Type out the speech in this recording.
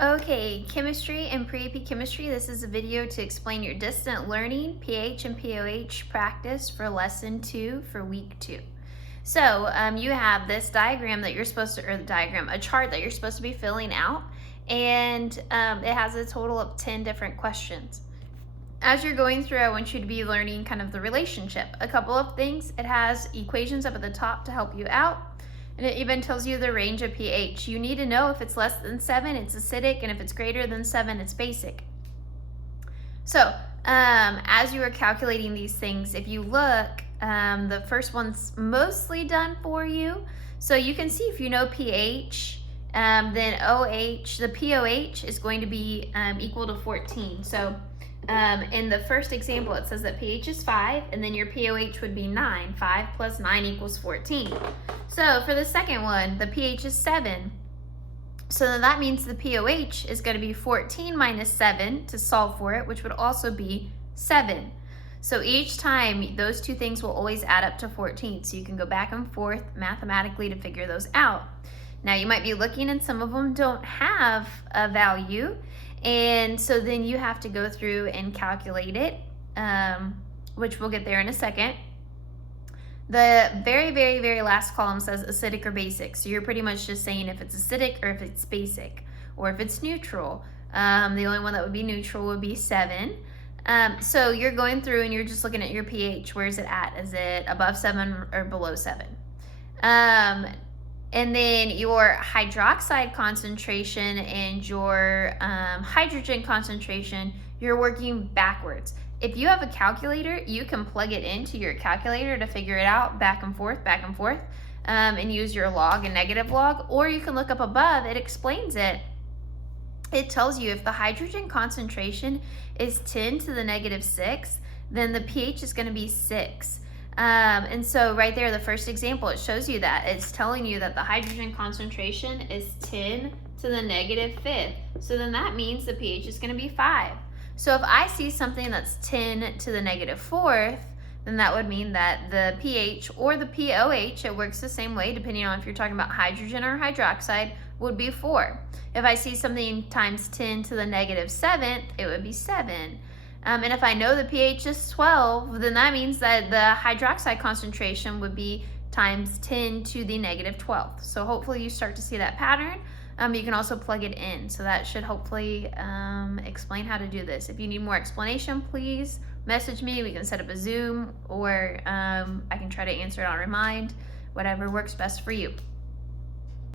Okay, chemistry and pre-AP chemistry. This is a video to explain your distant learning, pH and POH practice for lesson 2 for week 2. So you have this diagram that you're supposed to, or the diagram, a chart that you're supposed to be filling out, and it has a total of 10 different questions. As you're going through, I want you to be learning kind of the relationship. A couple of things. It has equations up at the top to help you out. And it even tells you the range of pH. You need to know if it's less than 7, it's acidic, and if it's greater than 7, it's basic. So as you are calculating these things, if you look, the first one's mostly done for you. So you can see if you know pH, then OH, the POH is going to be equal to 14. So in the first example, it says that pH is 5, and then your POH would be 9. 5 plus 9 equals 14. So for the second one, the pH is 7. So then that means the POH is going to be 14 minus 7 to solve for it, which would also be 7. So each time, those two things will always add up to 14. So you can go back and forth mathematically to figure those out. Now you might be looking and some of them don't have a value. And so then you have to go through and calculate it, which we'll get there in a second. The very, very, very last column says acidic or basic. So you're pretty much just saying if it's acidic or if it's basic, or if it's neutral. The only one that would be neutral would be 7. So you're going through and you're just looking at your pH. Where is it at? Is it above 7 or below 7? And then your hydroxide concentration and your hydrogen concentration, you're working backwards. If you have a calculator, you can plug it into your calculator to figure it out back and forth, and use your log and negative log, or you can look up above, it explains it. It tells you if the hydrogen concentration is 10 to the negative 6, then the pH is going to be 6. And so right there, the first example, it shows you that. It's telling you that the hydrogen concentration is 10 to the negative 5th. So then that means the pH is going to be 5. So if I see something that's 10 to the negative 4th, then that would mean that the pH or the POH, it works the same way depending on if you're talking about hydrogen or hydroxide, would be 4. If I see something times 10 to the negative 7th, it would be 7. And if I know the pH is 12, then that means that the hydroxide concentration would be times 10 to the negative 12th. So hopefully you start to see that pattern. You can also plug it in. So that should hopefully explain how to do this. If you need more explanation, please message me. We can set up a Zoom, or I can try to answer it on Remind, whatever works best for you.